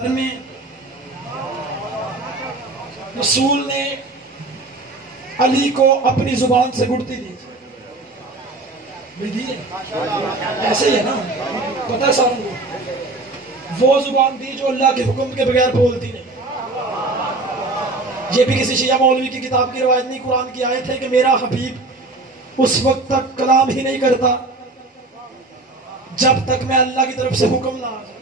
घर में रसूल ने अली को अपनी जुबान से गुड़ती दी है, ऐसे ही है ना, पता है सारों को। वो जुबान दी जो अल्लाह के हुक्म के बगैर बोलती नहीं। ये भी किसी शिया मौलवी की किताब की रवायत नहीं, कुरान की आयत है कि मेरा हबीब उस वक्त तक कलाम ही नहीं करता जब तक मैं अल्लाह की तरफ से हुक्म ना आ जाए।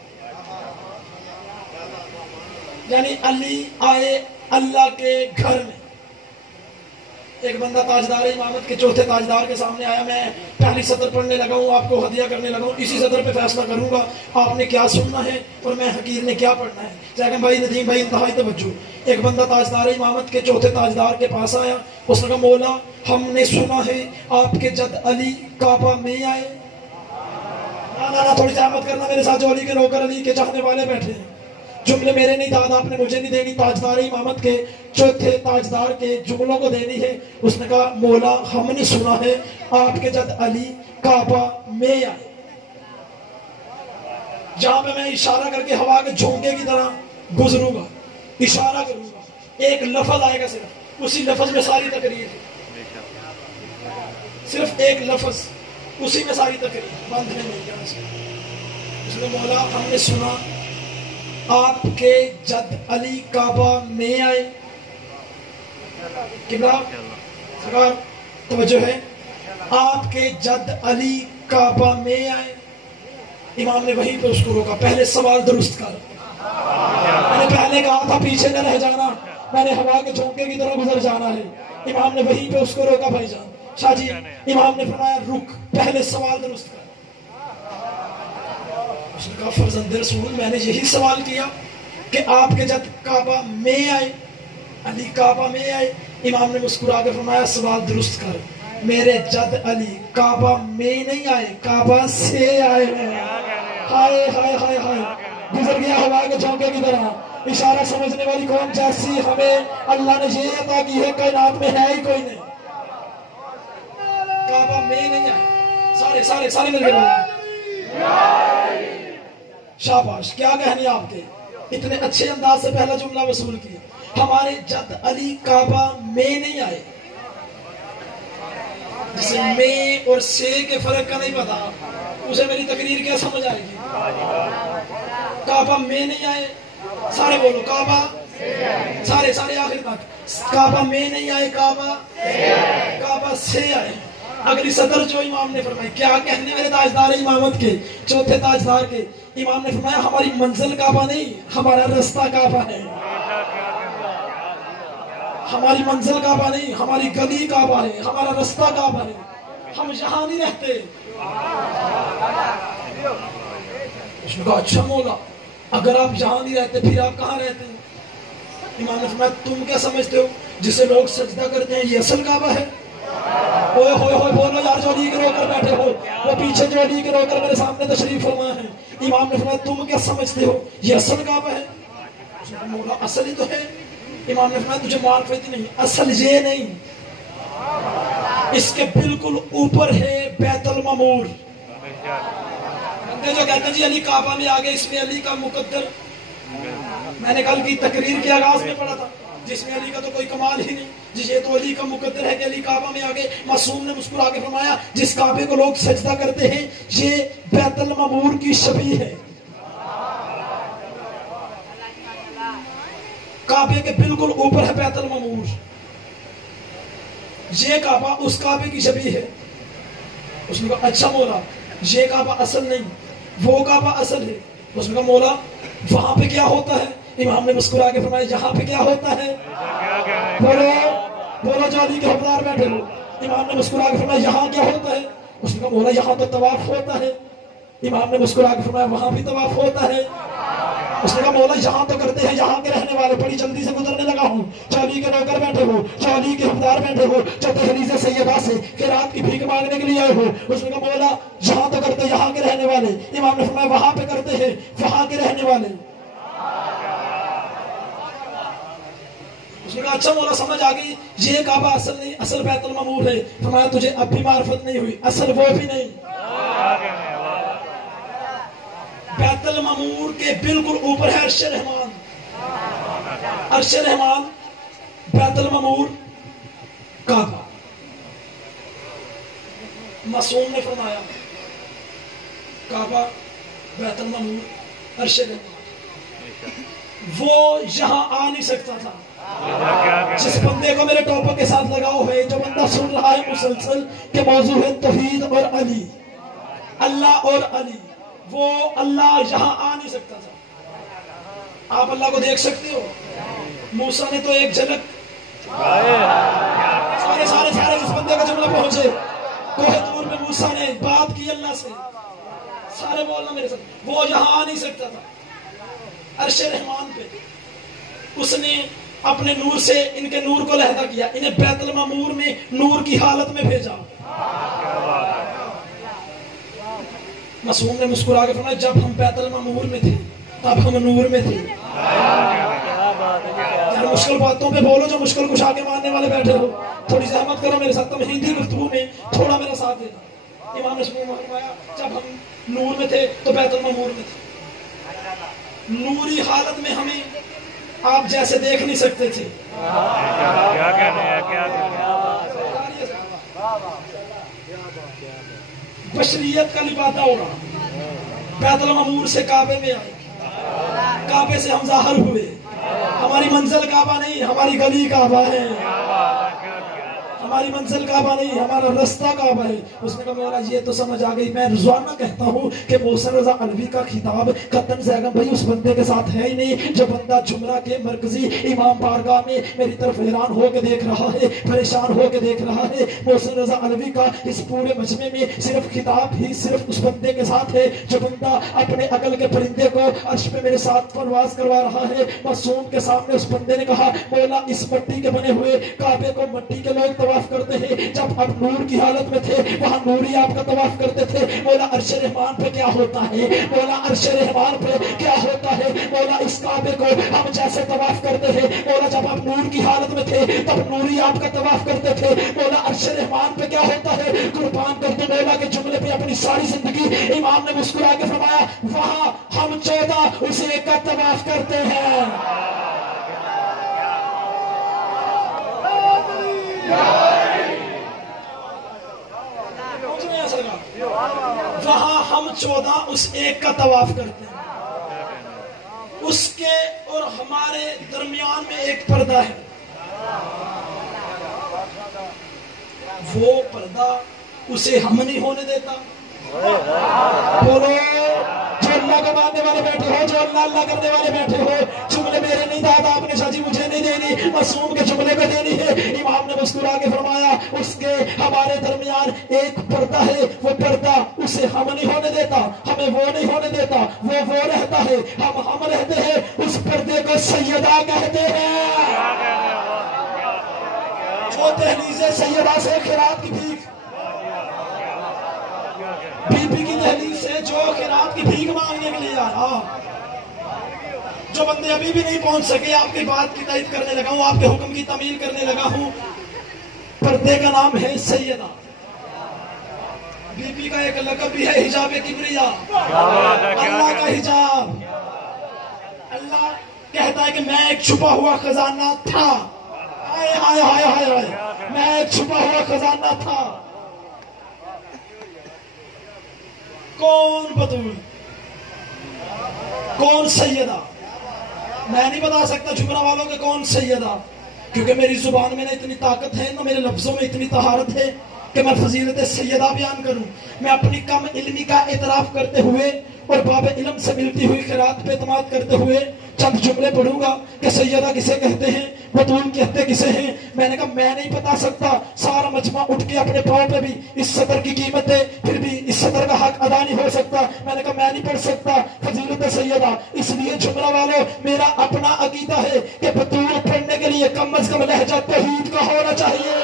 यानी अली आए अल्लाह के घर में। एक बंदा ताजदार इमामत के चौथे ताजदार के सामने आया, मैं पहली सतर पढ़ने लगा हूँ, आपको हदिया करने लगा हूँ, इसी सतर पे फैसला करूंगा आपने क्या सुनना है और मैं हकीर ने क्या पढ़ना है। जाके भाई नदीम भाई इंतहाई तवज्जो। एक बंदा ताजदार इमामत के चौथे ताजदार के पास आया, उसने कहा मौला हमने सुना है आपके जद अली काबा में आए। ना थोड़ी सहमत करना मेरे साथ, जो अली के नौकर अली के चाहने वाले बैठे हैं। जुमले मेरे नहीं दादा, आपने मुझे नहीं देनी, ताजदार इमामत के चौथे ताजदार के जुमलों को देनी है। उसने कहा मौला हमने सुना है आपके जद अली काबा में आए। जहां पे मैं इशारा करके हवा के झोंके की तरह गुजरूंगा, इशारा करूंगा, एक लफ्ज आएगा, सिर्फ उसी लफ्ज में सारी तकरीर है, सिर्फ एक लफ्ज उसी में सारी तकरीर, बंद नहीं किया। उसने मौला हमने सुना आपके जद अली काबा में आए। किबला सरकार तवज्जो है, आपके जद अली काबा में आए। इमाम ने वहीं पे उसको रोका, पहले सवाल दुरुस्त कर। मैंने पहले कहा था पीछे न रह जाना, मैंने हवा के झोंके की तरह गुजर जाना है। इमाम ने वहीं पे उसको रोका, भाईजान शाह जी। इमाम ने फरमाया रुक, पहले सवाल दुरुस्त कर। उसने कहा फर्जंद रसूल मैंने यही सवाल किया कि आपके जद काबा में आए, अली काबा में आए। इमाम ने मुस्कुरा कर फरमाया सवाल दुरुस्त कर, मेरे जद अली काबा में नहीं आए, काबा से आए हैं। हाय हाय हाय हाय, गुजर गया हवा के झोंके की तरह। इशारा समझने वाली कौन जैसी हमें अल्लाह ने ये अता की है, कायनात में है ही कोई नहीं। काबा में नहीं आए, सारे सारे सारे मिल गए। शाबाश, क्या कहनी आपके, इतने अच्छे अंदाज से पहला जुमला वसूल किया। हमारे जद अली काबा में नहीं आए। जिसे में और से के फर्क का नहीं पता, उसे मेरी तकरीर क्या समझ आएगी। काबा में नहीं आए, सारे बोलो काबा, सारे सारे आखिर तक काबा में नहीं आए, काबा से आए। अगली सदर जो इमाम ने फरमाई, क्या कहने मेरे ताजदार इमामत के चौथे ताजदार के। इमाम ने फरमाया हमारी मंजिल काबा नहीं, हमारा रास्ता काबा है। हमारी मंजिल काबा नहीं, हमारी गली काबा है, हमारा रास्ता काबा है। हम यहाँ नहीं रहते। उसने कहा अच्छा मौला, अगर आप यहाँ नहीं रहते फिर आप कहाँ रहते हैं। इमाम ने फरमाया तुम क्या समझते हो जिसे लोग सजदा करते हैं ये असल काबा है। ओए होए होए बोलो यार, जो अली के रोकर बैठे हो, वो पीछे जो अली के रोकर मेरे सामने तशरीफ फरमा है। इमाम ने फरमाया तुम क्या समझते हो ये असल काबा है। मौला असल ही तो है। इमाम ने फरमाया तुझे मार्फत नहीं, असल ये नहीं, इसके बिल्कुल ऊपर है बैतुल मामूर। जो कहते हैं जी अली काबा में आ गए, इसमें अली का मुकद्दर, मैंने कल की तकरीर के आगाज में पढ़ा था, जिसमें अली का तो कोई कमाल ही नहीं, ये तो अली का मुकद्दर है कि अली काबा में आ गए। मासूम ने मुस्कुरा के फरमाया जिस काबे को लोग सजदा करते हैं ये बैतुल मामूर की शबीह है। काबे के बिल्कुल ऊपर है बैतुल मामूर, ये काबा उस काबे की शबीह है। उसने कहा अच्छा मौला ये काबा असल नहीं, वो काबा असल है। उसने कहा मौला वहां पे क्या होता है। इमाम ने मुस्कुरा के फरमाया यहाँ पे क्या होता है। बोलो बोलो जो अली के हकदार बैठे हो। इमाम ने मुस्कुरा के फरमाया यहाँ क्या होता है। उसने कहा मौला यहाँ तो तवाफ होता है। इमाम ने मुस्कुरा के फरमाया वहां भी तवाफ होता है। उसने कहा मौला यहाँ तो करते हैं यहाँ के रहने वाले, बड़ी जल्दी से गुजरने लगा हूँ, जो अली के नौकर बैठे हो, जो अली के हकदार बैठे हो, जो दहलीज़ सैयदा से खैरात की भीख मांगने के लिए आए हो। उसने कहा मौला यहाँ तो करते हैं यहाँ के रहने वाले। इमाम ने फरमाया वहां पे करते हैं वहां के रहने वाले। उसने कहा अच्छा मौला समझ आ गई, ये काबा असल नहीं, असल बैतुल मामूर है। फरमाया तुझे अब भी मार्फत नहीं हुई, असल वो भी नहीं। बैतुल मामूर के बिल्कुल ऊपर है अर्श रहमान। अर्श रहमान, बैतुल मामूर, काबा। मासूम ने फरमाया काबा, बैतुल मामूर, अर्श रहमान। वो यहां आ नहीं सकता था। जिस बंदे को मेरे टॉपिक के साथ लगाओ है, जो बंदा सुन रहा है मुसलसल के मौजू है तौहीद और अली, अल्लाह और अली, वो अल्लाह यहां आ नहीं सकता था। आप अल्लाह को देख सकते हो? मूसा ने तो एक झलक, सारे सारे सारे जिस बंदे का जुमला पहुंचे कोहे तूर में मूसा ने बात की अल्लाह से, सारे बोलना मेरे साथ, वो यहां आ नहीं सकता था। अर्श रहमान पे उसने अपने नूर से इनके नूर को लहदा किया, इन्हें बैतुल मामूर में नूर की हालत में भेजा। मासूम ने मुस्कुरा के फरमाया जब हम बैतुल मामूर में थे तब हम नूर में थे। यार मुश्किल बातों पे बोलो, जो मुश्किल कुछ आगे मारने वाले बैठे हो, थोड़ी जहमत करो मेरे साथ, तुम हिंदी गुफ्तगू में थोड़ा मेरा साथ देना। इमाम ने फरमाया जब हम नूर में थे तो बैतुल मामूर में थे। नूरी हालत में हमें आप जैसे देख नहीं सकते थे। बशरियत का लिबादा हो रहा। बैतुल मामूर से काबे में आए, काबे से हम ज़ाहिर हुए। हमारी मंजिल काबा नहीं, हमारी गली काबा है। हमारी मंजिल काबा नहीं, हमारा रास्ता काबा है। उसने कहा मौला ये तो समझ आ गई, मैं रोजाना कहता हूँ कि मोहसिन रजा अलवी का खिताब कतन जैगम भाई उस बंदे के साथ है ही नहीं जो बंदा जुमरा के मरकजी इमाम बारगाह में मेरी तरफ हैरान होकर देख रहा है, परेशान होकर देख रहा है। मोहसिन रजा अलवी का इस पूरे मजमे में सिर्फ खिताब ही सिर्फ उस बंदे के साथ है जो बंदा अपने अकल के परिंदे को अर्श पे मेरे साथ परवाज करवा रहा है। मासूम के सामने उस बंदे ने कहा मौला इस मिट्टी के बने हुए काबे को मिट्टी के लोग तवाफ करते हैं, जब आप नूर की हालत में थे वहां नूरी आपका तवाफ करते थे। मौला अर्श रहमान पे क्या होता है, मौला अर्श रहमान पे क्या होता है। मौला इस काबे को हम जैसे तवाफ करते हैं, मौला जब आप नूर की हालत में थे तब नूरी आपका तवाफ करते थे। मौला अर्श रहमान पे क्या होता है। कुर्बान करते मौला के जुमले पे अपनी सारी जिंदगी। इमाम ने मुस्कुरा के फरमाया वहां हम 14 उस एक का तवाफ करते हैं। वहां हम 14 उस एक का तवाफ करते हैं। उसके और हमारे दरमियान में एक पर्दा है। वो पर्दा उसे हम नहीं होने देता। बोलो जो अल्लाह को मानने वाले बैठे हो, जो अल्लाह अल्लाह करने वाले बैठे हो, जुमले मेरे नहीं दादा आपने शाजी मुझे नहीं देनी, मासूम के जुमले को देनी है। इमाम ने मुस्कुरा के फरमाया उसके हमारे दरमियान एक पर्दा है, वो पर्दा उसे हम नहीं होने देता, हमें वो नहीं होने देता, वो रहता है, हम रहते हैं। उस पर्दे को सैयदा कहते हैं। जो दहलीज़े सैयदा से खिरात की भीख, बीबी की दहलीज से जो खिरात की भीख मांगने के लिए आया, जो बंदे अभी भी नहीं पहुंच सके, आपकी बात की तायद करने लगा हूं, आपके हुक्म की तमील करने लगा हूं। पर्दे का नाम है सैयदा। बीबी का एक लक़ब भी है हिजाब किबरिया, अल्लाह का हिजाब। अल्लाह कहता है कि मैं एक छुपा हुआ खजाना था। हाय हाय हाय हाय हाय, मैं एक छुपा हुआ खजाना था। कौन बतूल, कौन सैयदा, मैं नहीं बता सकता जुमरा वालों के कौन सैयदा, क्योंकि मेरी जुबान में ना इतनी ताकत है ना मेरे लफ्जों में इतनी तहारत है कि मैं फजीलत सैयदा बयान करूं। मैं अपनी कम इल्मी का एतराफ करते हुए और बाब इल्म से मिलती हुई खैरात पे एतमाद करते हुए चंद जुमले पढ़ूंगा कि सैयदा किसे कहते हैं, बतूल कहते किसे हैं। मैंने कहा मैं नहीं बता सकता। सारा मजमा उठ के अपने पाँव पे भी इस सदर की कीमत है, फिर भी इस सदर का हक अदा नहीं हो सकता। मैंने कहा मैं नहीं पढ़ सकता फजीलत सैयदा। इसलिए जुमला वालों मेरा अपना अकीदा है कि बतूल पढ़ने के लिए कम अज कम लहजा तौहीद का होना चाहिए।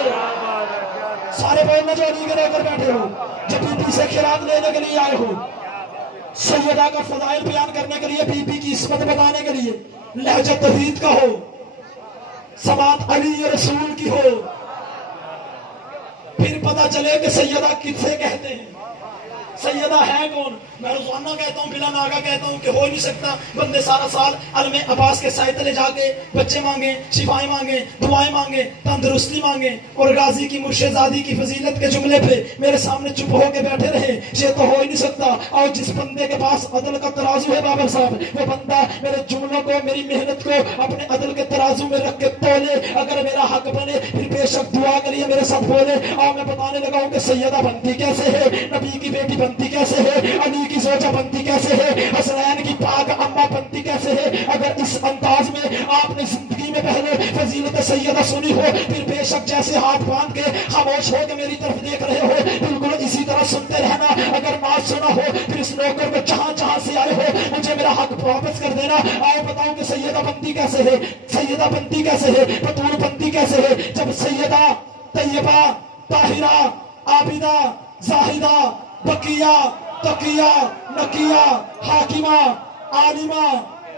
सारे बोलना जो लीगर होकर बैठे हो, जब बीबी से खिरात लेने के लिए आए हो, सैयदा का फजाइल बयान करने के लिए, बीबी की इस्मत बताने के लिए, लहजा तौहीद का हो, समात अली रसूल की हो, फिर पता चले कि सैयदा किसे कहते हैं। सैयदा है कौन? मैं रोजाना कहता हूँ, बिला नागा कहता हूँ कि हो नहीं सकता। बंदे सारा साल अलमे अब्बास के साए तले जाके बच्चे मांगे, शिफाएं मांगे, दुआएं मांगे, तंदुरुस्ती मांगे, और गाजी की मुर्शिदादी की फजीलत के जुमले पे मेरे सामने चुप होके बैठे रहे। ये तो हो ही नहीं सकता। और जिस बंदे के पास अदल का तराजू है बाबर साहब, वो बंदा मेरे जुमलों को, मेरी मेहनत को अपने अदल के तराजू में रख के तोले। अगर मेरा हक बने फिर बेशक दुआ करिए, मेरे साथ बोले। और मैं बताने लगा हूँ कि सैयदा बनती कैसे है, नबी की बेटी बनती कैसे है, अली की जोजा बनती कैसे है, हसनैन की पाक अम्मा बनती कैसे है। अगर इस अंदाज में आपने जिंदगी में पहले फजीलत सैयदा सुनी हो, फिर बेशक जैसे हाथ बांध के खामोश हो के मेरी तरफ देख रहे हो, बिल्कुल इसी तरह सुनते रहना। अगर ना सुना हो फिर इस नौकर को जहां से आए हो मुझे मेरा हक वापस कर देना। आओ बताओ कि सैयदा बनती कैसे है, सैयदा बनती कैसे है, बतूल बनती कैसे है। जब सैयदा तैयबा ताहिरा आबिदा जाहिदा बकिया तकिया नकिया हाकिमा आलिमा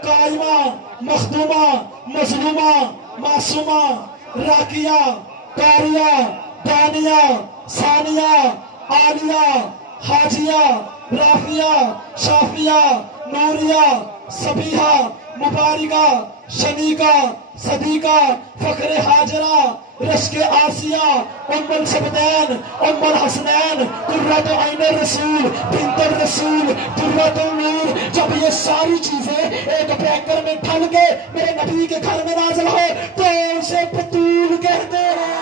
काइमा मखदूमा मजलूमा मासूमा राकिया कारिया दानिया सानिया आलिया हाजिया राफिया शाफिया नूरिया सबीहा मुबारिका शनीका सदीका फखरे हाजरा रश्के आसिया उम्मुल सबदैन उम्मुल हसनैन कुर्रत ऐन रसूल बिन्तर रसूल दुर्रतुल नूर। जब ये सारी चीजें एक पैकर में ढल के मेरे नबी के घर में नाज़िल हो तो उसे बतूल कहते हैं।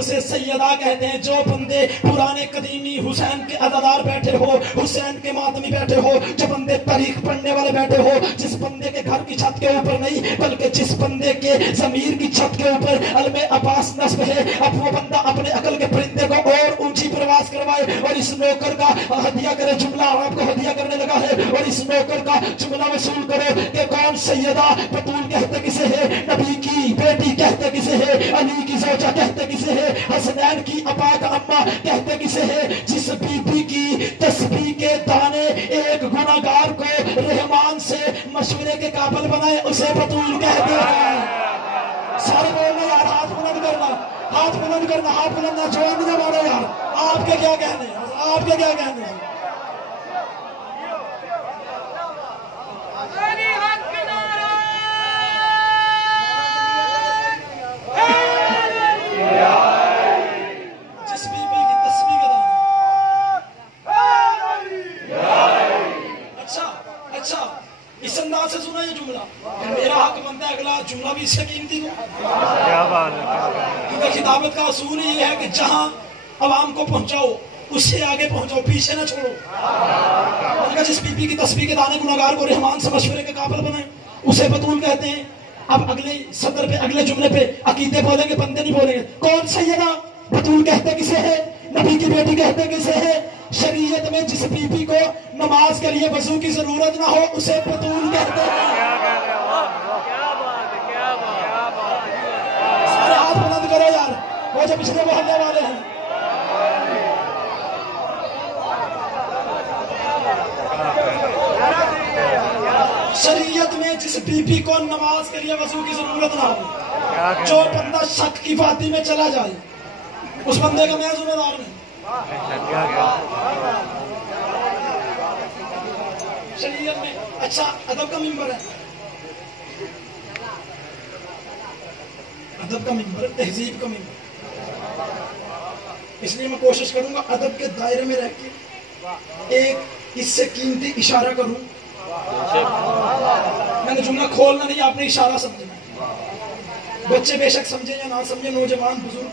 उसे सैयदा कहते हैं। जो बंदे पुराने कदीमी हुसैन के अज़ादार बैठे हो, हुसैन के मातमी बैठे हो, जो बंदे तारीख पढ़ने वाले बैठे हो, जिस बंदे के घर की छत के ऊपर नहीं बल्कि जिस बंदे के ज़मीर की छत के ऊपर अलमे अब्बास नस्ब है, अब वो बंदा अपने अकल के परिंदे को और ऊंची प्रवास करवाए और इस नौकर का हदिया करे। जुमला आपको हदिया करने लगा है और इस नौकर का जुमला वसूल करो कि कौन सैयदा बतूल कहते किसे है, नबी की बेटी कहते किसे है, अली की जोजा कहते किसे है, हसनैन की अपाक अम्मा कहते किसे है। जिस बीबी की तस्बीह के दाने एक गुनाहगार को रहमान से मशवरे के काबिल बनाए उसे बतूल कहते हैं। सारे बोलना यार, हाथ बुलंद करना, हाथ बुलंद करना, हाथ बुलंद ना जवान ना मारो यार। आपके क्या कहने हैं, आपके क्या कहने हैं? इस अंदाज से सुना ये जुमला, मेरा हक बनता है अगला जुमला भी इससे कीमती हो। क्या बात है। क्योंकि खिताबत का असूल ही है कि जहां अवाम को पहुंचाओ उससे आगे पहुंचाओ, पीछे ना छोड़ो। उनका जिस बीबी की तस्बीह के दाने गुनाहगार को रहमान से मशवरे के काबिल बनाए उसे बतूल कहते हैं। अब अगले सदर पे, अगले जुमले पे अकीदे बोलेंगे, बंदे नहीं बोलेंगे। कौन सैयदा बतूल कहते किसे है, नबी की बेटी कहते किसे है। शरीयत में जिस बीबी को नमाज के लिए वजू की जरूरत ना हो उसे बतूल कहते हैं। सारे हाथ बुलंद करो यार, वो जो पिछले मोहल्ले वाले हैं। शरीयत में जिस बीबी को नमाज के लिए वजू की जरूरत ना हो, जो बंदा शक की वादी में चला जाए उस बंदे का मैं जिम्मेदार नहीं। शरीयत में अच्छा अदब का मिंबर है, अदब का मिंबर, तहजीब का मिंबर। इसलिए मैं कोशिश करूंगा अदब के दायरे में रह के एक इससे कीमती इशारा करूं। मैंने जुमला खोलना नहीं, आपने इशारा समझना। बच्चे बेशक समझे या ना समझे, नौजवान बुजुर्ग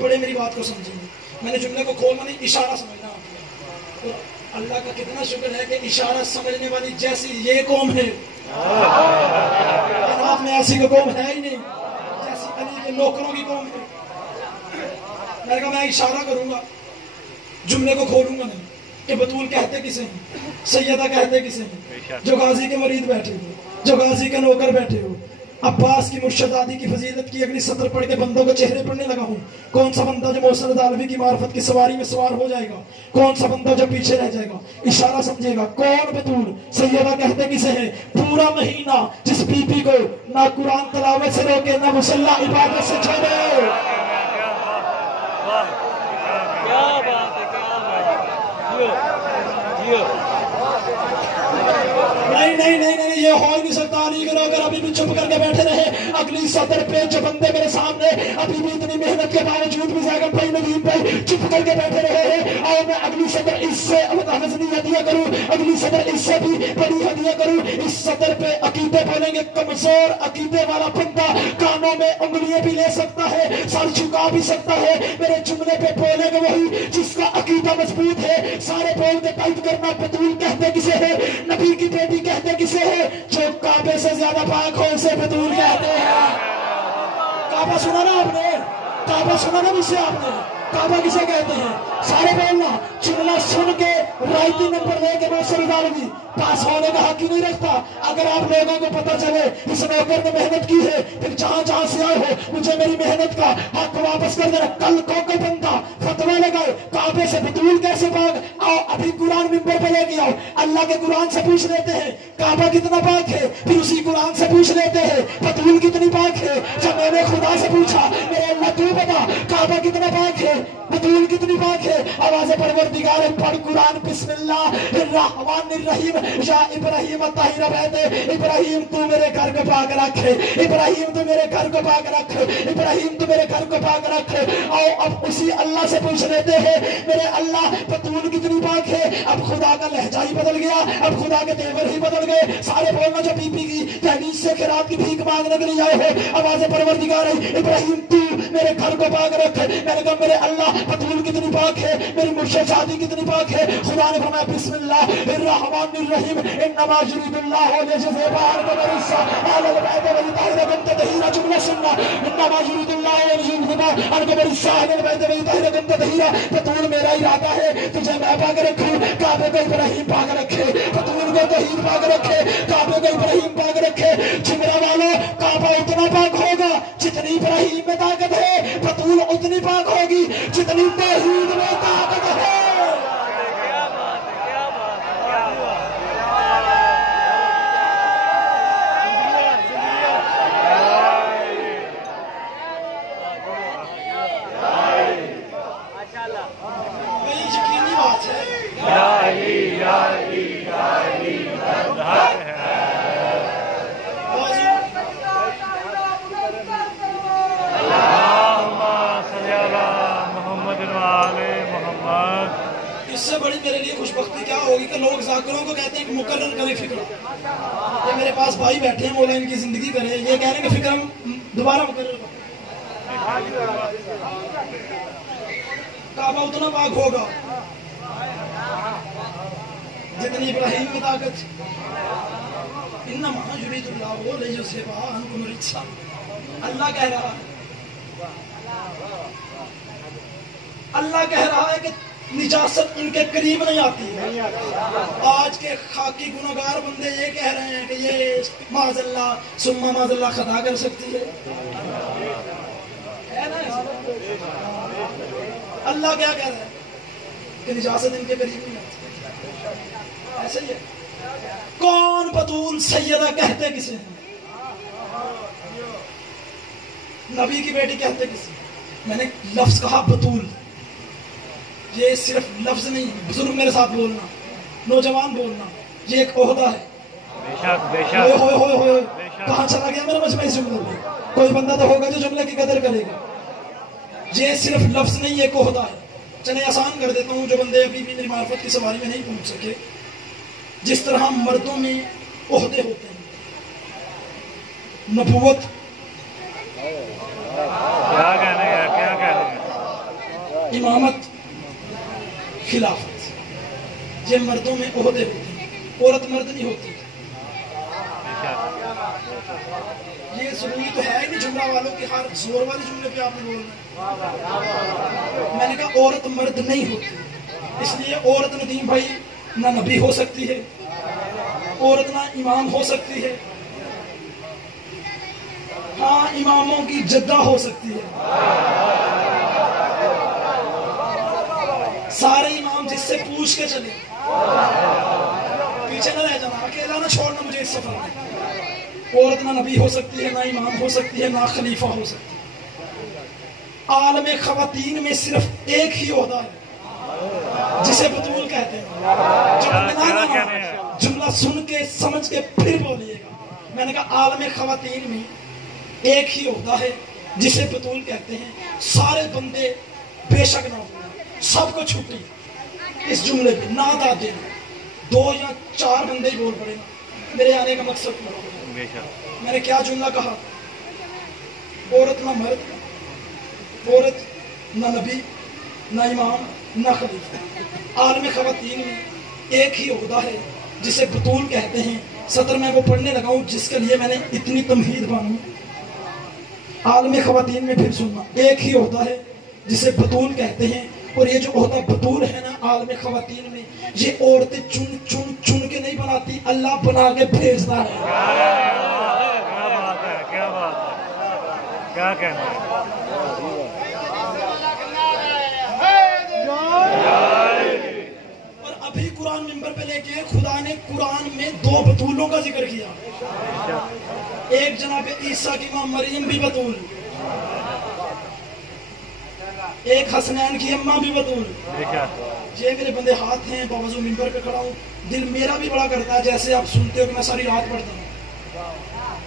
बड़े मेरी बात को समझेंगे। मैंने जुमले को खोलना नहीं, इशारा समझना आपने। तो अल्लाह का कितना शुक्र है कि इशारा समझने वाली जैसी ये कौम है, कायनात में ऐसी कोई कौम है ही नहीं जैसी अली के नौकरों की कौम है। मैंने कहा मैं इशारा करूंगा, जुमले को खोलूंगा नहीं कि बतूल कहते किसे हैं, सैयदा कहते किसे हैं। जो गाजी के मरीद बैठे हो, जो गाजी के नौकर बैठे हो, अब्बास की मुर्शदादी की फजीलत की अगली सत्र पढ़ के बंदों के चेहरे पढ़ने लगा हूँ। कौन सा बंदा जो मोहसिन अदनावी की मार्फत की सवारी में सवार हो जाएगा, कौन सा बंदा जो पीछे रह जाएगा। इशारा समझेगा। कौन बतूल सैयदा कहते किसे है? पूरा महीना जिस बीबी को ना कुरान तलावत से रोके ना मुसल्ला इबादत से छोड़े। नहीं नहीं नहीं नहीं, ये हो ही नहीं सकता। नहीं करो, अगर अभी भी चुप करके बैठे रहे अगली सदर पे जो बंदे मेरे सामने अभी भी इतनी मेहनत के बावजूद भी जाकर भाई नदीम पे चुप करके बैठे रहे हैं, और मैं अगली सदर इससे हदिया करूं, अगली सदर इससे भी बड़ी हदिया करूं। इस सदर पे अकीदे बोलेंगे। कमजोर अकीदे वाला बंदा कानों में उंगलियां भी ले सकता है, सर झुका भी सकता है। मेरे जुमले पे बोलेंगे वही जिसका अकीदा मजबूत है। सारे बोलते टाइप करना। बतूल कहते किसे है? नबी की बेटी कहते किसे है? जो काबे से ज्यादा पाक हो उसे बतूल कहते हैं। काबा सुना ना आपने? काबा सुना ना मुझसे आपने? काबा किसे कहते हैं? सारे बोलना। जुमला सुन के रायती नंबर लेके मोहसिन पास होने का हक ही नहीं रखता। अगर आप लोगों को पता चले इस नौकर ने मेहनत की है, फिर जहां जहां से आए हो मुझे मेरी मेहनत का हक वापस कर देना। कल को कोई बंदा फतवा लगाए काबे से बतूल कैसे पाक, आओ अभी कुरान मिंबर पे लेके आओ, अल्लाह के कुरान से पूछ लेते हैं काबा कितना पाक है, फिर उसी कुरान से पूछ लेते हैं बतूल कितनी पाक है। जब मैंने खुदा से पूछा मेरे अल्लाह तू बता काबा कितना पाक है, बतूल कितनी पाक है, आवाज़ परवरदिगार पढ़ कुरान बिस्मिल्लाहिर्रहमानिर्रहीम या इब्राहिम ताहिरा बैते। इब्राहिम तू मेरे घर को पाक रख, इब्राहिम तू मेरे घर को पाक रख, इब्राहिम तू मेरे घर को पाक रख। और अब उसी अल्लाह से पूछ लेते हैं मेरे अल्लाह बतूल कितनी पाक है। अब खुदा का लहजा ही बदल गया, अब खुदा के तेवर ही बदल गए। सारे बोलना जो बीबी की तहनीज से खिरात की भीख मांगने के लिए आए हो, आवाज़ परवरदिगार इब्राहिम तू मेरे घर को पाक रख। मैंने कहा मेरे अल्लाह बतूल कितनी पाक है, मेरी मुर्शिद शादी कितनी पाक है। खुदा ने फरमाया बिस्मिल्लाहिर्रहमानिर्रहीम इन्नमा युरीदुल्लाहु लियुज़हिबा अर्रिज्सा अहलल बैत व युतहिरकुम तत्हीरा। जुमला सुनना। इन्नमा युरीदुल्लाहु लियुज़हिबा अर्रिज्सा अहलल बैत व युतहिरकुम तत्हीरा। बतूल मेरा इरादा है तुझे मैं पाक रखूं, काबे को इब्राहिम पाक रखे, बतूल को तहीर पाक रखे, काबे को इब्राहिम पाक रखे। जुमला वालों काबा उतना पाक होगा जितनी इब्राहिम में ताकत है, बतूल उतनी पाक होगी जितनी तौहीद में ताकत है। इससे बड़ी मेरे लिए खुशबख्ती क्या होगी कि लोग जाकिरों को कहते हैं कि मुकर्रर करें फिक्र। ये मेरे पास भाई बैठे हैं मौला इनकी जिंदगी करे, ये कह रहे हैं कि फिक्र हम दोबारा मुकर्रर करें। काबा उतना पाक होगा जितनी इब्राहिम में ताकत। इन्नमा युरीदुल्लाहु लियुज़हिबा अन्कुम अर्रिज्सा। अल्लाह कह रहा है, अल्लाह कह रहा है कि निजासत इनके करीब नहीं आती है। आज के खाकी गुनाहगार बंदे ये कह रहे हैं कि ये माज़अल्लाह सुम्मा माज़अल्लाह खता कर सकती है ना। अल्लाह क्या कह रहा है कि निजासत इनके करीब नहीं आती। ऐसे ही है। कौन बतूल सैयदा कहते किसे हैं? नबी की बेटी कहते किसे? मैंने लफ्ज कहा बतूल, ये सिर्फ लफ्ज नहीं, बुजुर्ग मेरे साथ बोलना, नौजवान बोलना, ये एक ओहदा है। बेशक बेशक। होए कहाँ चला गया मेरा मजमा इस जुमले में? कोई बंदा तो होगा जो जुमले की कदर करेगा। ये सिर्फ लफ्ज नहीं, एक ओहदा है। चले आसान कर देता हूँ, जो बंदे अभी भी मेरी मार्फत की सवारी में नहीं पहुंच सके। जिस तरह मर्दों में ओहदे होते हैं, नबूवत, क्या कहने इमामत, खिलाफत, ये मर्दों में ओहदे होते हैं, औरत मर्द नहीं होती। ये जरूरी तो है ही नहीं जुमला वालों के हर जोर वाले जुमले पे आपने बोलना। मैंने कहा औरत मर्द नहीं होती, इसलिए औरत नदीम भाई ना नबी हो सकती है, औरत ना इमाम हो सकती है, हाँ, इमामों की जद्दा हो सकती है। सारे इमाम जिससे पूछ के चले, पीछे ना रह जाना, अकेला ना छोड़ना मुझे इस सफर में। औरत ना नबी हो सकती है, ना इमाम हो सकती है, ना खलीफा हो सकती है। आलम खवातीन में सिर्फ एक ही ओहदा है जिसे बतूल कहते हैं। जुमला सुन के समझ के फिर बोलिएगा। मैंने कहा आलम खवातीन में एक ही ओहदा है जिसे बतूल कहते हैं। सारे बंदे बेशक ना हो, सबको छुट्टी इस जुमले पे, ना दादे 2 या 4 बंदे ही बोल पड़े ना। मेरे आने का मकसद मैंने क्या जुमला कहा? औरत ना मर्द, औरत ना नबी, ना इमाम, ना खलीफा। आलम खवातीन में एक ही ओहदा है जिसे बतूल कहते हैं। सत्र में वो पढ़ने लगा हूं जिसके लिए मैंने इतनी तमहीद बांधी। आलम खवातीन में फिर सुनना, एक ही ओहदा है जिसे बतूल कहते हैं। और ये जो ओहदा बतूल है ना आलम खवातीन में, ये औरतें चुन चुन चुन के नहीं बनाती, अल्लाह बना के भेजता है। क्या बात है, क्या बात है, क्या कहना है। और अभी कुरान मिंबर पे लेके खुदा ने कुरान में 2 बतूलों का जिक्र किया। एक जनाब ईसा की मां मरियम भी बतूल, एक हसनैन की अम्मा भी बतूल। ये मेरे बंदे हाथ हैं, बावजूद मिंबर पे खड़ा हूँ, दिल मेरा भी बड़ा करता है जैसे आप सुनते हो कि मैं सारी रात पढ़ता हूँ,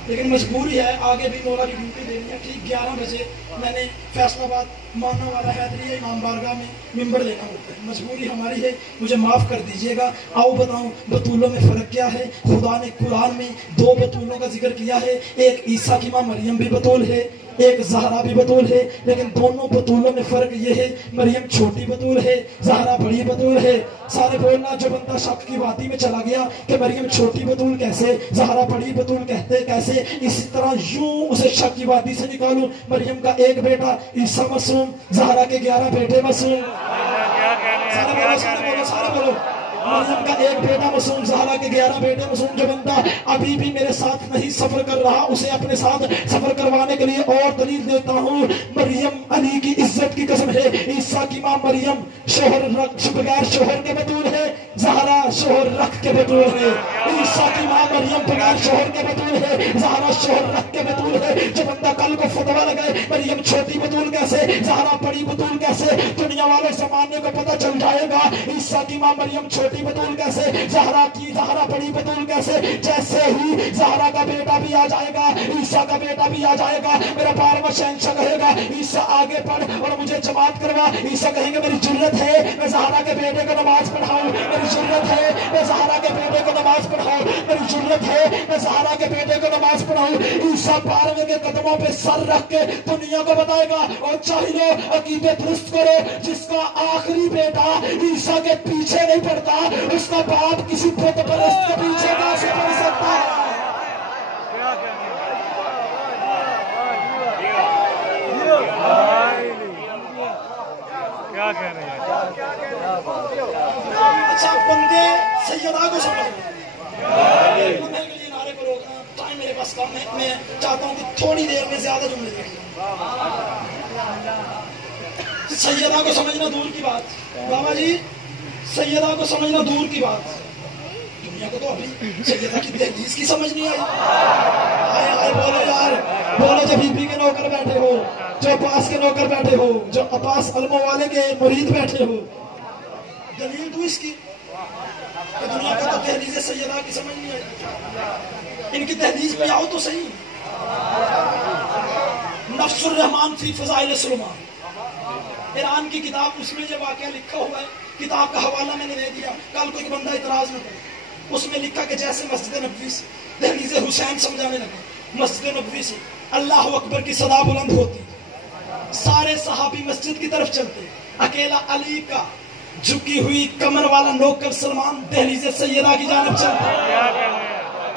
लेकिन मजबूरी है, आगे भी मौला की ड्यूटी देनी है। ठीक 11 बजे मैंने फैसलाबाद मानना वाला हैदरी इमाम बारगाह में मिंबर लेना होता है। मजबूरी हमारी है, मुझे माफ़ कर दीजिएगा। आओ बताऊं बतूलों में फ़र्क क्या है। खुदा ने कुरान में 2 बतूलों का जिक्र किया है। एक ईसा की मां मरियम भी बतूल है, एक ज़हरा भी बतूल है, लेकिन दोनों बतूलों में फ़र्क ये है, मरियम छोटी बतूल है, ज़हरा बड़ी बतूल है। सारे बोलना जो बंदा शक की वादी में चला गया कि मरियम छोटी बतूल कैसे, ज़हरा बड़ी बतूल कहते कैसे, इसी तरह यूं उसे शक की वादी से निकालूं। मरियम का एक बेटा ईसा मासूम, ज़हरा के 11 बेटे मासूम। सारे बोलो मरियम का एक बेटा मासूम, ज़हरा के 11 बेटे मासूम। जो बंदा अभी भी मेरे साथ नहीं सफर कर रहा, उसे अपने साथ सफर करवाने के लिए और दलील देता हूँ। मरियम अली की इज्जत की कसम है, ईसा की मां मरियम शोहर बगैर शोहर के बतूल है, ज़हरा शोहर रख के बतूल है। ईसा की मां मरियम बगैर शोहर के बतूल है, ज़हरा शोहर रख के बतूल है। जो बंदा कल को फतवा लगाए मरियम छोटी बतूल कैसे, ज़हरा बड़ी बतूल कैसे, दुनिया वाले जमाने को पता चल जाएगा। ईसा की मां मरियम छोटी बतूल कैसे, ज़हरा बड़ी बतूल कैसे। जैसे ही ज़हरा का बेटा भी आ जाएगा, ईसा का बेटा भी आ जाएगा, मेरा 12वां शहंशाह कहेगा ईसा आगे पढ़ और मुझे जमात करवा। ईसा कहेंगे मेरी जरूरत है मैं ज़हरा के बेटे को नमाज पढ़ाऊं, मेरी जरूरत है मैं ज़हरा के बेटे को नमाज पढ़ाऊं, मेरी जरूरत है मैं ज़हरा के बेटे को नमाज पढ़ाऊं। ईसा 12वें के कदमों पे सर रख के दुनिया को बताएगा और चाहिए अकीदे दुरुस्त करो, जिसका आखिरी बेटा ईसा के पीछे नहीं पड़ता, उसका बाप किसी बुत परस्त के पीछे कैसे पड़ सकता है। क्या कह रहे हैं। अच्छा बंदे सैयदा को समझ नारे को रोकना टाइम मेरे पास कम है। मैं चाहता हूँ कि थोड़ी देर में ज्यादा जुमले देखें। सैयदा को समझना दूर की बात बाबा जी, सैयदा को समझना दूर की बात, दुनिया को तो अभी सैयदा की दहलीज की समझ नहीं आई। आए बोलो यार, बोलो जो बीबी के नौकर बैठे हो, जो अब्बास के नौकर बैठे हो, जो अब्बास अलमो वाले के मुरीद बैठे हो, दलील दो इसकी। तो दुनिया को तो दहलीज सैयदा की समझ नहीं आई। इनकी दहलीज पे आओ तो सही। नफ्सुर रहमान फी फज़ाइल सुलेमान, ईरान की किताब, उसमें ये वाकया लिखा हुआ है। किताब का हवाला मैंने दे दिया, कल कोई बंदा इतराज न करे। उसमें लिखा कि जैसे मस्जिद नबवी से दहलीज हुसैन समझाने लगे, मस्जिद नबवी से अल्लाह अकबर की सदा बुलंद होती, सारे सहाबी मस्जिद की तरफ चलते, अकेला अली का झुकी हुई कमर वाला नौकर सलमान दहलीज सैयदा की जानब चलते।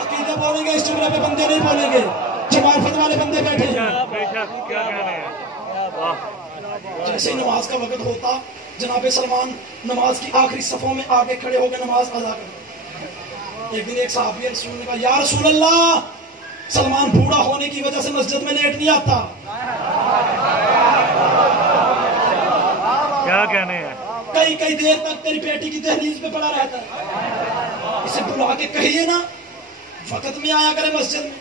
अकीदे बोलेंगे इस जुमले पे, बंदे नहीं बोलेंगे, जो मार्फत वाले बंदे बैठे हैं। जैसे ही नमाज का वक्त होता, जनाब सलमान नमाज की आखिरी सफों में आगे खड़े होकर नमाज अदा करते। एक दिन एक सहाबी रसूल ने कहा, या रसूल अल्लाह, सलमान बूढ़ा होने की वजह से मस्जिद में लेट नहीं आता। क्या कहने हैं? कई कई देर तक तेरी बेटी की दहलीज पे पड़ा रहता है। इसे बुला के कहिए ना वक्त में आया करे मस्जिद में,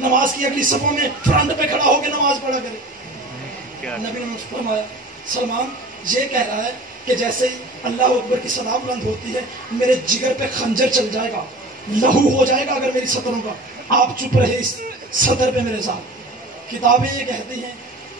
नमाज की अगली सफों में फ्रंट पे खड़ा होकर नमाज पढ़ा करे। नबी ने फरमाया सलमान ये कह रहा है कि जैसे ही अल्लाह अकबर की सदा बुलंद होती है मेरे जिगर पे खंजर चल जाएगा, लहू हो जाएगा अगर मेरी सतरों का। आप चुप रहे इस सदर पे मेरे साथ। किताबें ये कहती हैं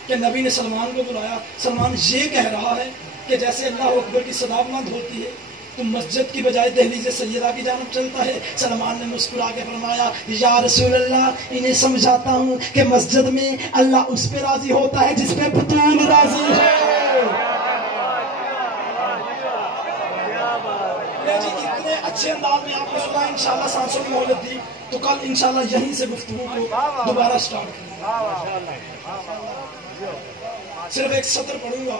कि नबी ने सलमान को बुलाया, सलमान ये कह रहा है कि जैसे अल्लाह अकबर की सदा बुलंद होती है तो मस्जिद की बजाय दहलीज़ सैयदा की जानब चलता है। सलमान ने मुस्कुरा के फरमाया या रसूल अल्लाह इन्हें समझाता हूँ कि मस्जिद में अल्लाह उस पे राजी होता है जिस पे बतूल राजी है। जी इतने अच्छे अंदाज में आपने सुना, इंशाल्लाह सांसों की मोहलत दी तो कल इंशाल्लाह यहीं से गुफ्तगू को दोबारा स्टार्ट करेंगे। सिर्फ एक सत्र पढ़ूंगा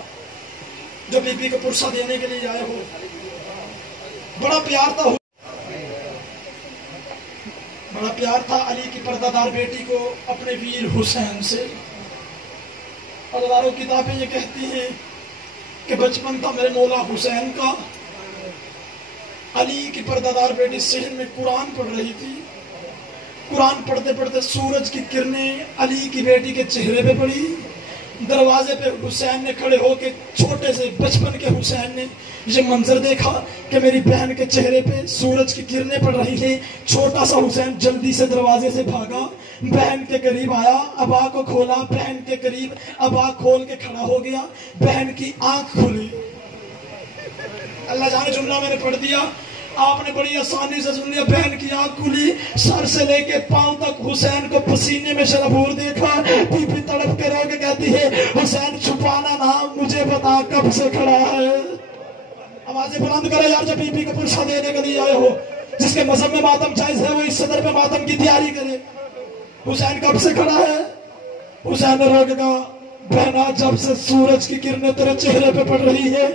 जो बीबी को पुरसा देने के लिए आए हो। बड़ा प्यार था अली की पर्दादार बेटी को अपने वीर हुसैन से। अल्लाह किताबें ये कहती हैं कि बचपन था मेरे मौला हुसैन का। अली की पर्दादार बेटी सहन में कुरान पढ़ रही थी। कुरान पढ़ते पढ़ते सूरज की किरणें अली की बेटी के चेहरे पे पड़ी। दरवाजे पे हुसैन ने खड़े होके, छोटे से बचपन के हुसैन ने ये मंजर देखा कि मेरी बहन के चेहरे पे सूरज की किरणें पड़ रही थी। छोटा सा हुसैन जल्दी से दरवाजे से भागा, बहन के करीब आया, अबा को खोला, बहन के करीब अबा खोल के खड़ा हो गया। बहन की आंख खुली। अल्लाह जाने जुमला मैंने पढ़ दिया, आपने बड़ी आसानी से सुन लिया। बहन की आंख खुली, सर से लेके पांव तक हुसैन को पसीने में शराबूर देखा। बीबी तड़प के रो के कहती है हुसैन छुपाना ना, मुझे बता कब से खड़ा है। आवाजें बुलंद करो यार, जब बीबी को पुरसा देने के लिए आए हो। जिसके मजहब में मातम जायज है वो इस सदर पे मातम की तैयारी करे। हुसैन कब से खड़ा है? हुसैन ने रो के कहा बहना जब से सूरज की किरणें तेरे चेहरे पे पड़ रही है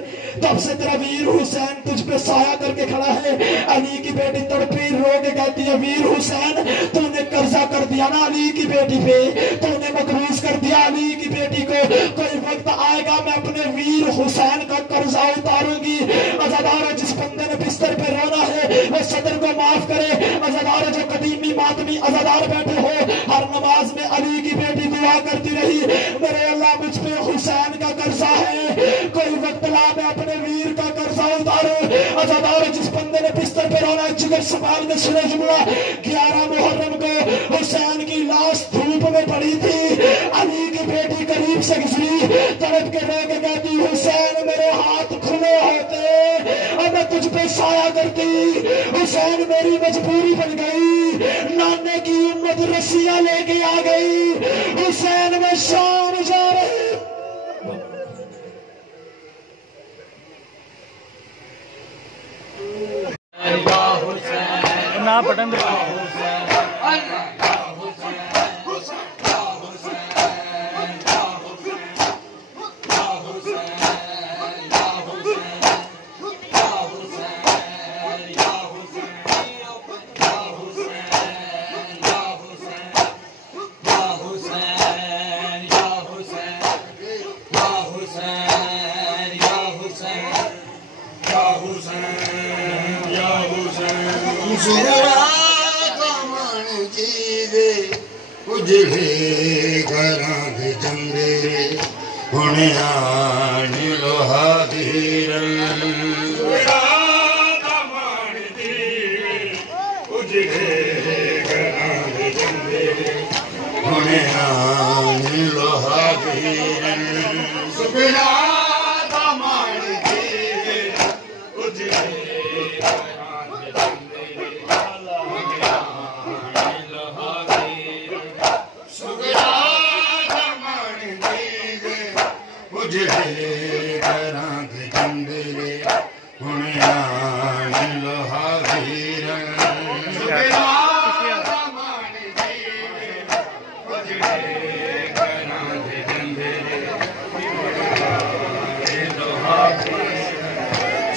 तब से तेरा वीर हुसैन तुझ पे साया करके खड़ा है। अली की बेटी तड़पी रो के कहती है वीर हुसैन तूने कर्जा कर दिया ना अली की बेटी पे, तूने मकरूज कर दिया अली की बेटी को। कोई वक्त आएगा मैं अपने वीर हुसैन का कर्जा उतारूंगी। अज़ादार जिस बंदे ने बिस्तर पे रोना है वो सदर को माफ करे। अज़ादार जो कदीमी मातमी अज़ादार बैठे हो, हर नमाज में अली की बेटी दुआ करती रही मेरे अल्लाह मुझ पे हुसैन का कर्जा है, कोई वक्त ला मैं अपने वीर का कर्जा उतारू। अज़ादार जिस बंदे ने बिस्तर पे रोना है जिगर संभाल के सुने जुमला 11 मुहर्रम को हुसैन की लाश धूप में पड़ी थी। अली की बेटी करीब से गुजरी, तड़प के रो के कहती हुसैन मेरे हाथ खुले होते और मैं तुझ पे साया करती। हुसैन मेरी मजबूरी बन गई, नाने की उम्मत रस्सियां लेके आ गई। हुसैन में शाम जा रहे ना बटन उजड़े घरां दे जंदे हुणे आन लोहा धीरल उजड़े घरां दे जंदे हुणे आन लोहा धीरल सुबरा दामन दे उजड़े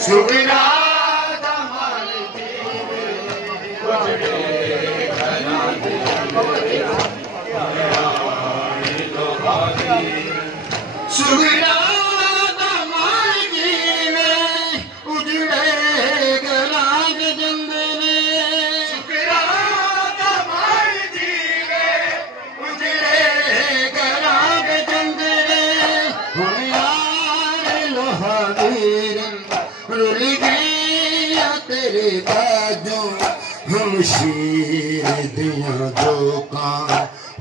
सुबिरा दामन दे वीरन रुल गया तेरे बाजों हम शीर दिया जो का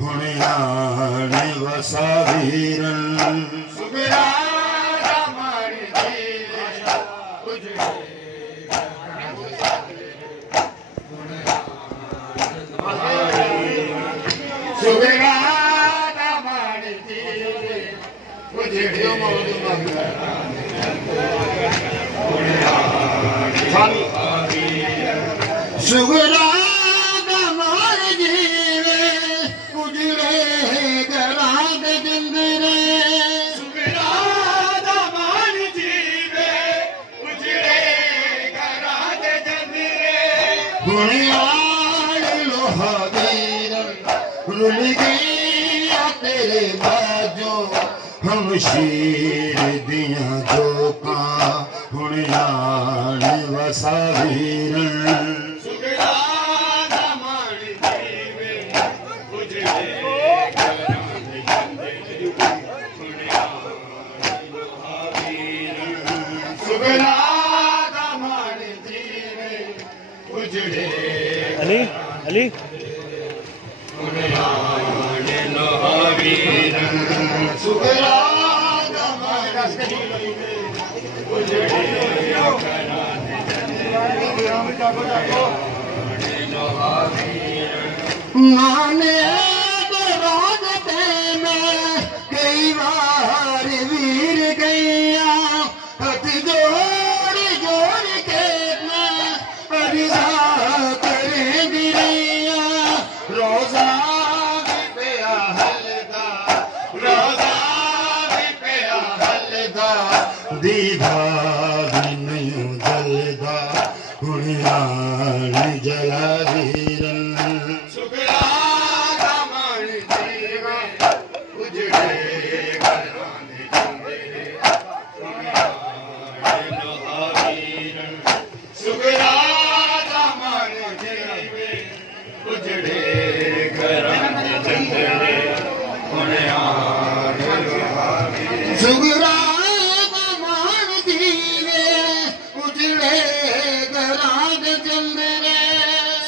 हुणे आने वसा वीरन सुगरा हमारी सुगरा सुगरा दमार जीवे उजड़े गराग जिंदरे सुगरा दमार जीवे उजड़े गराग जिंदरे बुनियाद लोहा वीरन रुल गया तेरे बाजों हम शीर दिया जो का हुणे आने वसा वीरन सुगरा दमार जीवे उजड़े गराग जिंदरे हुणे आने वसा वीरन सुगरा दमार जीवे उजड़े अली अली हुणे आने वसा वीरन सुगरा दमार जीवे उजड़े नाने राजते में कई बार वीर गैया हथ जोड़ जोड़ के मैं अरिजा करेंगी रैया रोजा भी पिया हलदा रोजा भी पिया हलदा दीदा भी नहीं जलदा हुणियाण जला वीरन सुगरा दमार जीवे उजड़े गराग जिंदरे हुणियाण लोहा वीरन सुगरा दमार जीवे उजड़े गराग जिंदरे हुणियाण लोहा वीरन सुगरा दमार जीवे उजड़े गराग जिंदरे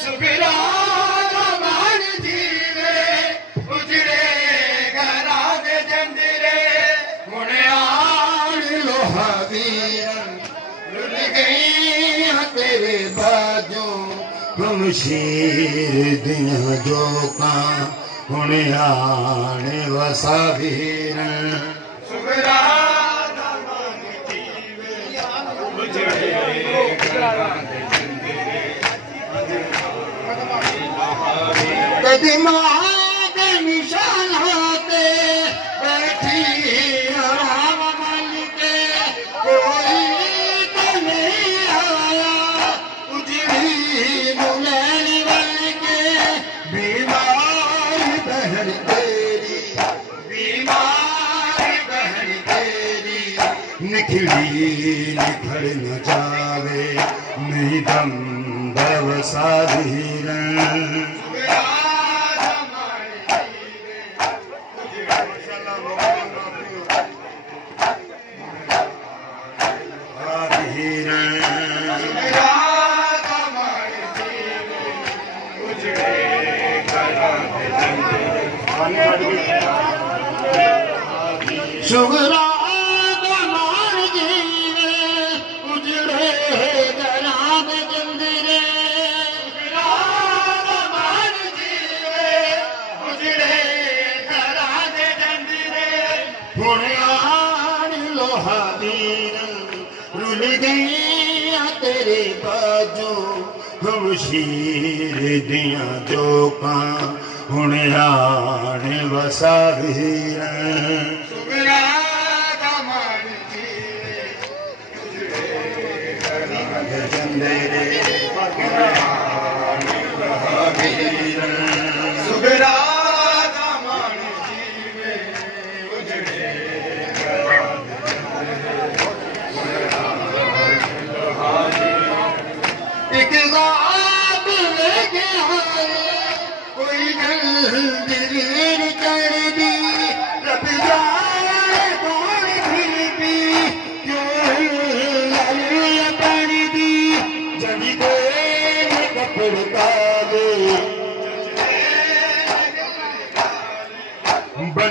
सुगरा दमार जीवे उजड़े गराग जिंदरे हुणियाण लोहा वीरन रुल गया तेरे बाजों हम शीर दिया जो का हुणे आने वसा वीरन सुगरा दमार जीवे उजड़े गराग जिंदरे दिमाग निशान होते बैठी आराम मन के कोई तो नहीं आया उजड़ी मुलैन बन के बीमार बहन तेरी निखड़ी निखड़ न जावे नहीं दम दवसा वीरन सुगरा दमार जीवे उजड़े गराग जिंदरे सुगरा दमार जीवे उजड़े गराग जिंदरे हुणियाण लोहा वीरन रुल गया तेरे बाजों हम शीर दिया जो का हुणियाण वसा वीरन सुगरा दमार जीवे उजड़े गराग जिंदरे हुणियाण लोहा वीरन सुगरा दमार जीवे उजड़े गराग जिंदरे एक रात लेके आए कोई जल्दीर कर दी रब जाने कौन फिर भी क्यों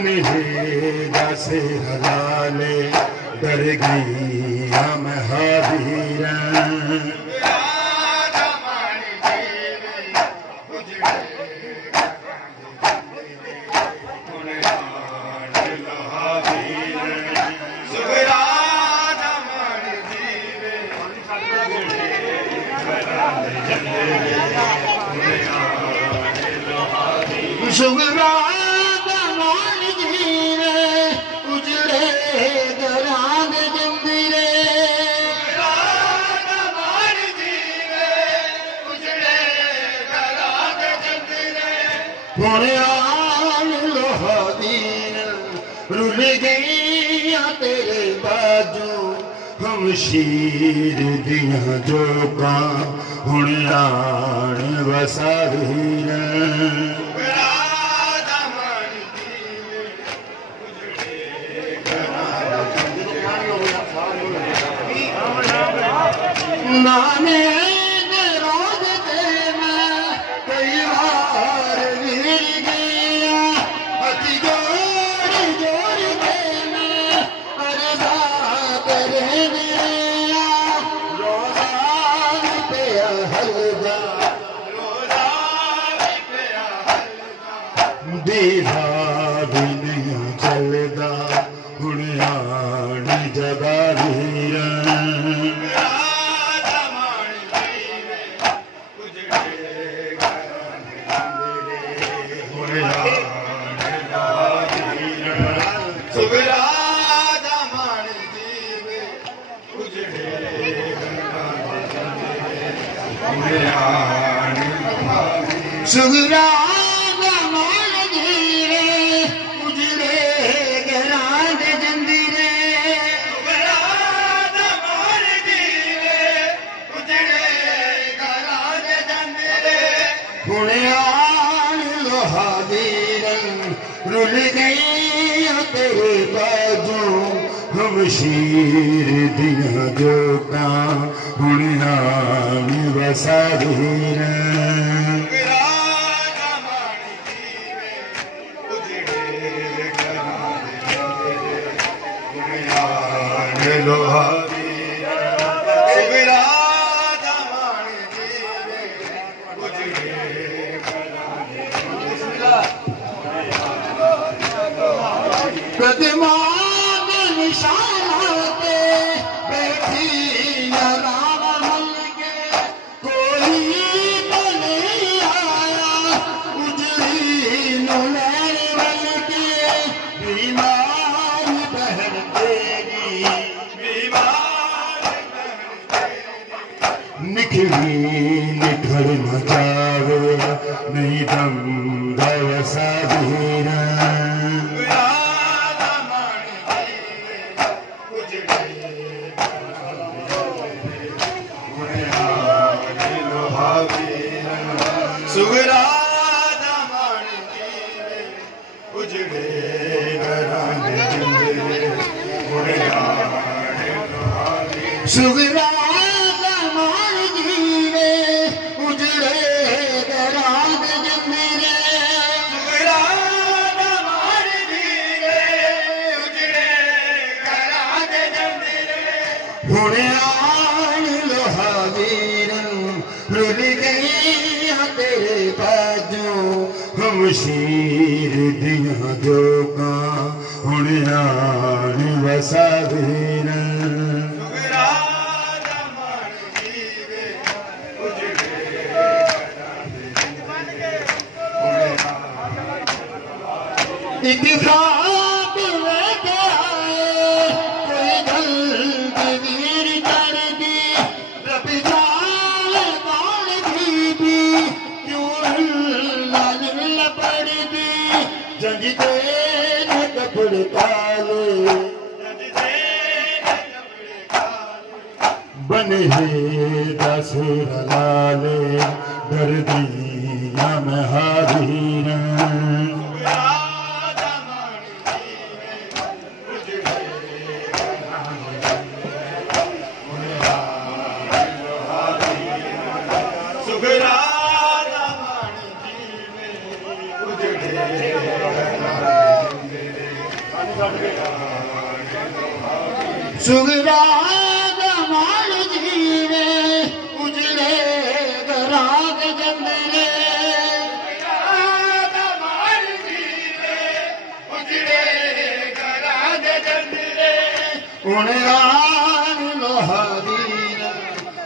बने जैसे हलाले डर गई हम हादीरा रुल गई तेरे बाजू हम शीर दिया जो का हुण आन वसावीर नाने दीवा भी नहीं चलदा हुण आन जगावीर सुगरा रुल गई तेरे बाजू हम शीर दिया जो का हुण आन वसावीर प्रतिमान निशानाते बैठी राम मल के कोई तो नहीं आया उजड़ी नैन मल के बीमार बहन तेरी निखरी निखर न जावे नहीं दम वसावीर सुगरा मान जीवे उजड़े दराग जमीरे सुगरा मान जीवे उजड़े दराग जमीरे हुण आन लोहावीर रुल गई तेरे बाजू हम शीर दिया जो का हुण आन वसावीर इत्तेफाक लेके आए कोई दलदीर कर दी रब जाने कौन बीबी क्यों लाल पड़ दी जंग तेरे कपड़े काले बने दस लाले दर्दियां में हादीर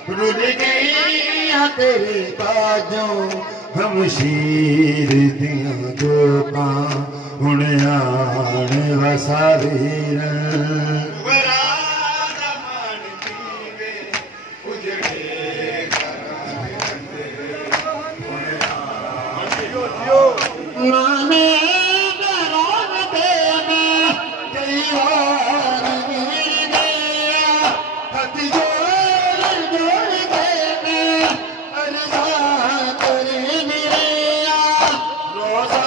रुल गई तेरे बाजों हम शीर दियां जोकां हुण आण वसा वीर नाने दरों पे मैं कई बार गिर गया हाथ जोड़ के मैं अरज़ां करे मेरा रोज़ा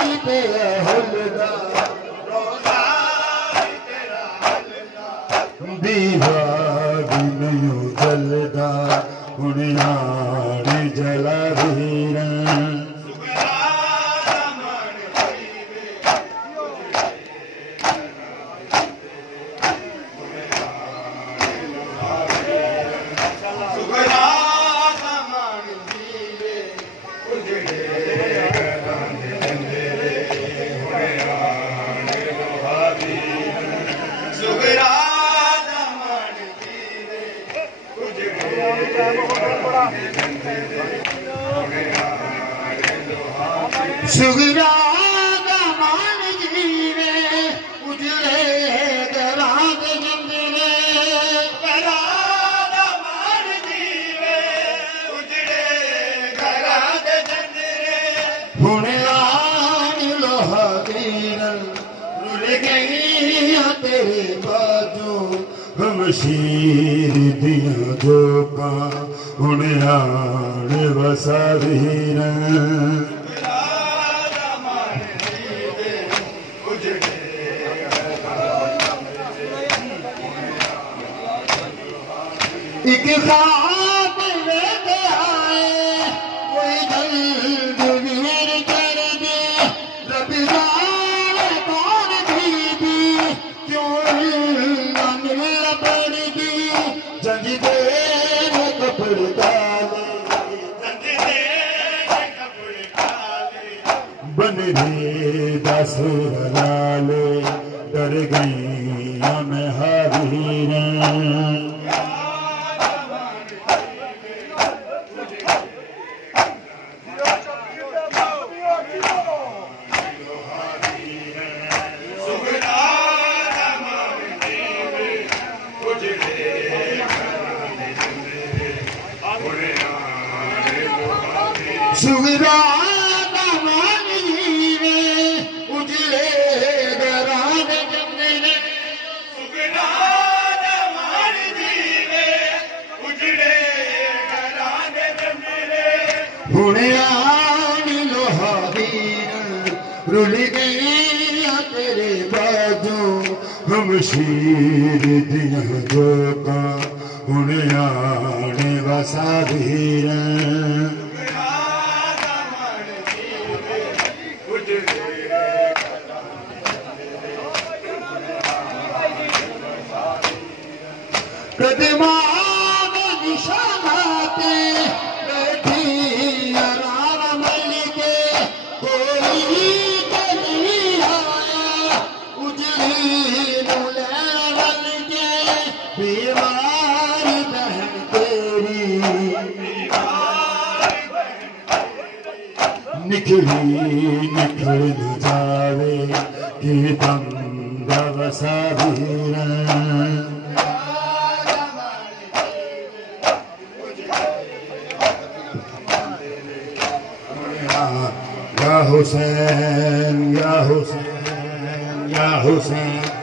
भी तेरा हुल्दा रोज़ा भी तेरा हुल्दा दीवार नहीं जलदा हुण आण जला वीर सुगरा मान जीवे उजड़े गराग जंदरे मान जीवे उजड़े गराग जंदरे हुण आन लोहा वीर रुल गई तेरे बाजों हम शीर दियां जोकां हुण आण वसा वीर एक ख्वाब लेके आए कोई जल्द वीर कर दे रब जाने कौन बीबी क्यों न मिल पड़गी जंग दे कपड़े डाले बन रे दसुर लाले डर गई मैं हावीर सुगरा मान जीवे उजड़े गराग जंदरे सुगरा मान जीवे उजड़े गराग जंदरे हुण आन लोहा वीर रुल गई तेरे बाजों हम शीर दियां जोकां हुण आण वसा वीर कदमां निशानाते बैठी आराम मिलके कोई नहीं आया उजड़ी लैल के बीमार बहन तेरी निखल जावे कि बंदा वसा वीर या हुसैन या हुसैन या हुसैन